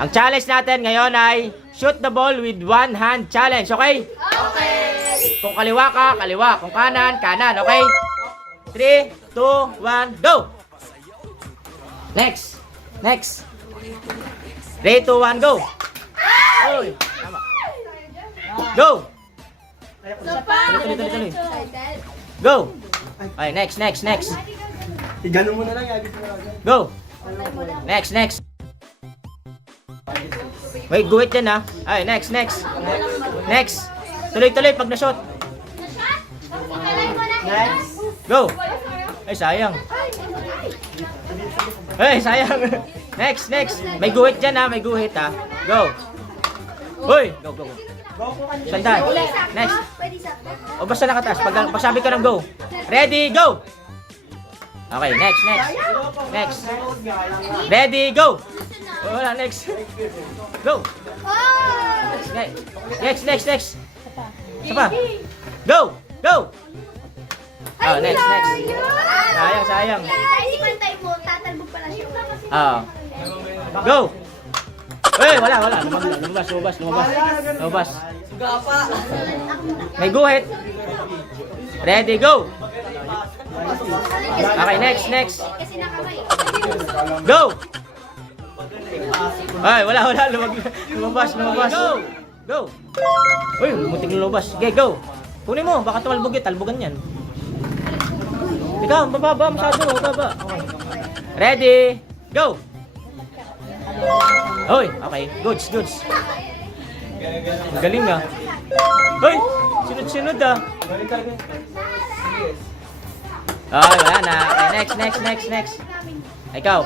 Ang challenge natin ngayon ay shoot the ball with one hand challenge, okay? Okay! Kung kaliwa ka, kaliwa. Kung kanan, kanan, okay? 3, 2, 1, go! Next. Next. 3, 2, 1, go! Oy, tama. Go! Tuloy. Go! Okay, next. Ganun mo na lang, yagit mo na lang. Go! Next. Wait, guhit yan ha. Ay, next. Tuloy, pag na-shot. Go! Ay, sayang. Next. May guhit dyan ha, may guhit ha. Go! Uy! Go. Sandal. Next. O basta nakataas. Pag sabi ka ng go. Ready, go! Okay, next. Ready, go! Wala, next. Go! Next. Isa pa. Go! Oh, next. Sayang. Go! Eh, wala. Lumabas. May guhit. Ready, go! Okay, next. Go! Ay, wala. Lumabas. Go! Uy, muntik lumabas. Okay, go! Kunin mo, baka tumalbog yun. Talbogan yan. Ikaw, bababa masyado. Bababa. Okay. Ready, go! Uy, okay. Goods. Galing ah. Uy, sunod ah. Ay, wala na. Okay, next. Ikaw.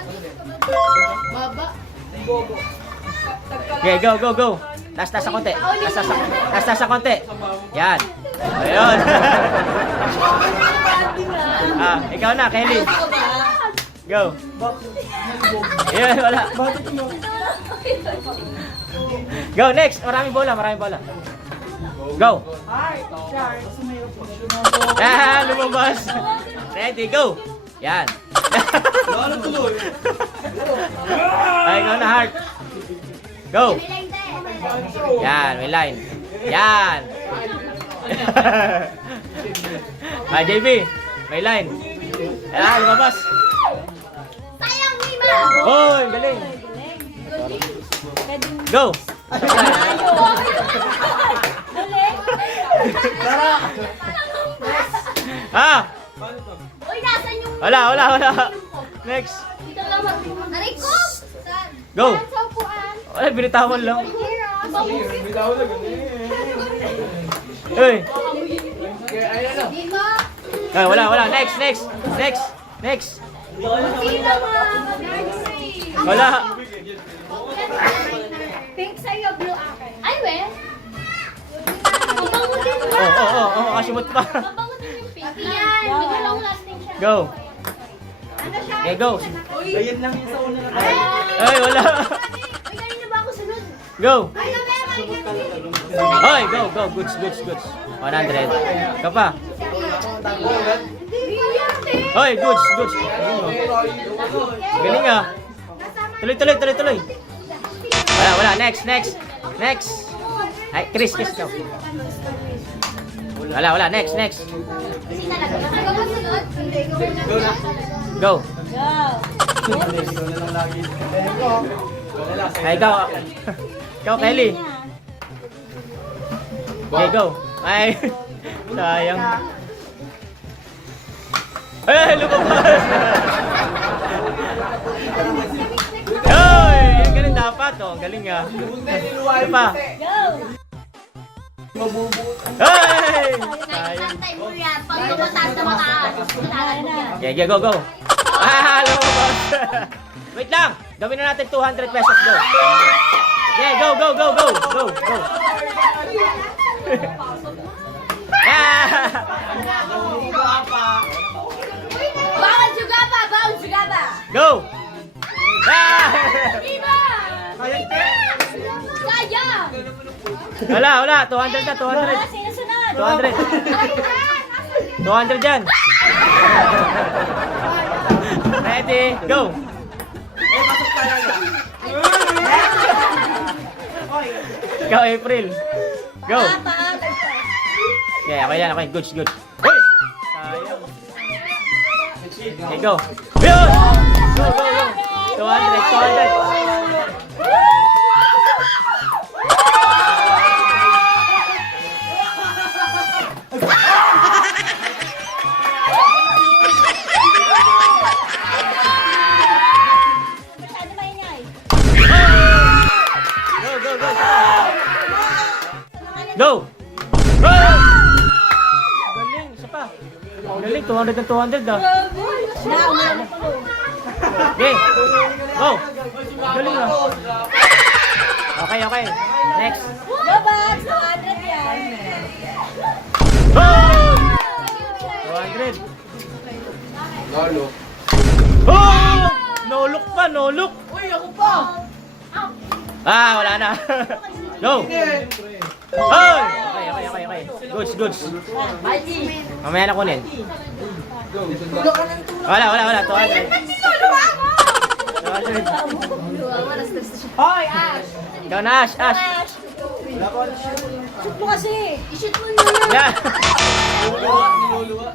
Okay, go. Taas sa konti. Taas sa konti. Yan. Ayun. Ikaw na, Kelly. Go. Ayun, wala. Go, next. Maraming bola. Go. Lumabas. Ready, go. Yan. Ay, ikaw na, Heart. Go. Yan, may line. Yan. JB, may line. Yan, lumabas. Sayang, Mima! Hoy, galing. Go. Uy, nasan yung... Wala. Next. Dito lang Aray ko! Go. Sa upuan. Wala, binitawan lang. Bitaw na, Uy. Dito. Ay, wala. Next. Dito mo. Wala. Pink sa'yo, blue akin. Ay, we? Mabango din ba? Oo, kasimot pa. Mabango din yung pink. Yan, medyo long lasting siya. Go. Ano siya? Okay, go. Ayan lang yung sa una na tayo. Ay, wala. Uy, kanina ba ako sunod? Go. Ay, Hoy, go. Goods. 100. Ka pa. Hoy, goods. Galing ah. Tuloy. Wala. Next. Ay, Chris daw. Wala. Next. Kasi talaga. Ikaw ba sunod? Go. Ikaw na lang lagi. Ay, ikaw. Ikaw, Kelly. Okay, go. Ay, sayang. Ay, lumabas. Ay, yan galing dapat. Oh, galing ah. Ano pa? Ay! Sayang. Time mo yan. Pag tumataas na mataas. Okay, go. Lumabas. Wait lang. Gawin na natin 200 pesos. Go. Okay, go. Bawal juga ba? Go! Iba! Sayang! Wala. 200 na, 200. Sino sunod? 200. 200 dyan. Ready, go! Ikaw, April. Go. Okay, okay yan, okay. Goods, goods. Uy! Sayang. Okay, go. Yun! Go, go, go. 200, 200. Masyado maingay. Go, go, go. Go! Go! Galing, isa pa. Galing, 200 and 200 ah. Okay, go! Galing ah. Okay, okay. Next. Go back! 200 yan. Go! 200. Lalo. Oh! No look pa, no look. Uy, ako pa! Ah, wala na. Go! Hoy! Okay, okay, okay, okay. Goods, goods. Mamaya na kunin. Wala, wala, wala. 200. 200. Hoy, Ash! Ikaw na, Ash, Ash. Shoot mo kasi! I-shoot mo na! Yan. Niluluwa.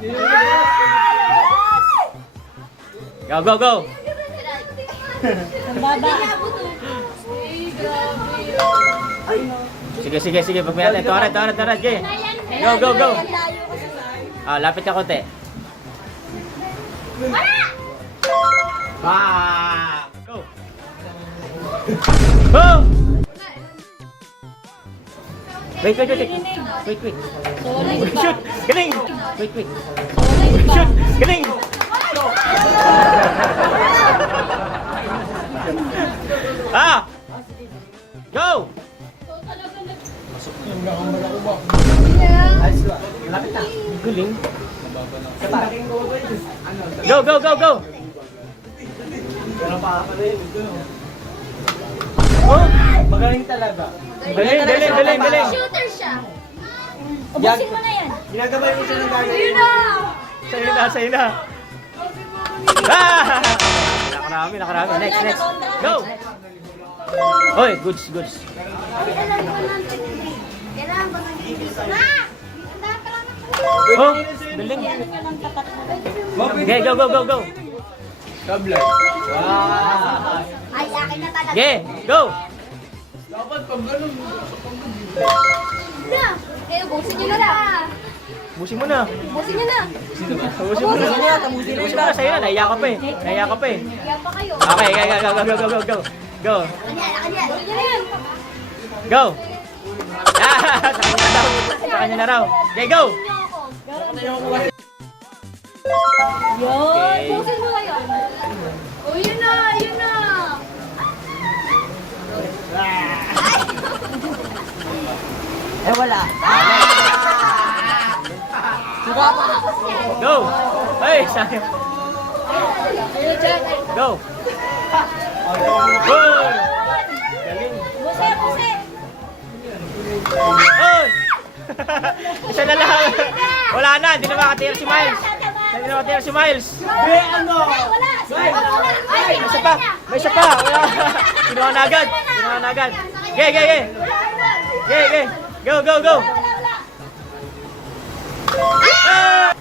Go, go, go. Ang baba. Sige, sige, sige. Pag may natin. 200, 200, 200. Okay. Go, go, go. Ah, lapit ka konti. Ah! Go. Go! Wait, wait, wait. Wait, wait. Shoot! Galing! Wait, wait. Shoot! Galing! Ah! Go! Ayos ba? Malapit na. Galing. Malaking go ba yun? Go, go, go, go! Pero pa pala yun. Oh! Magaling talaga. Galing, galing, galing, galing. Shooter siya! Ubusin mo na yan! Ginagabay mo siya ng gaya. Ayun na! Sa'yo na, sa'yo na. Ah! Nakarami, nakarami. Next, next. Go! Oy, goods, goods. Kailangan ba nag-ibig? Ha! Oh, galing. Okay, go, go, go, go. Tablet. Wow. Ay, akin na talaga. Okay, go. Dapat pag ganun. Na! Eh, busin nyo na lang. Busin mo na. Busin nyo na. Busin mo na. Busin mo na. Sa'yo na, nahiya ka pa eh. Nahiya ka pa eh. Kaya pa kayo. Okay, go, go, go, go, go, go, go. Go. Kanya. Busin nyo na yan. Go. Ah, sa kanya na daw. Sa kanya na raw. Okay, go. Okay. Busin mo ngayon. Oh, yun na, yun na. Eh wala. Go. Hey, sayang. Go. Good. Galing. Busin. Oy! Isa na lang. Wala na, hindi na makatira si Miles. Hindi na makatira si Miles. Eh ano? Wala. May isa pa. May isa pa. Wala. Kinuha na agad. Kinuha na agad. Okay, okay, okay. Okay, okay. Go, go, go. Wala. Ah!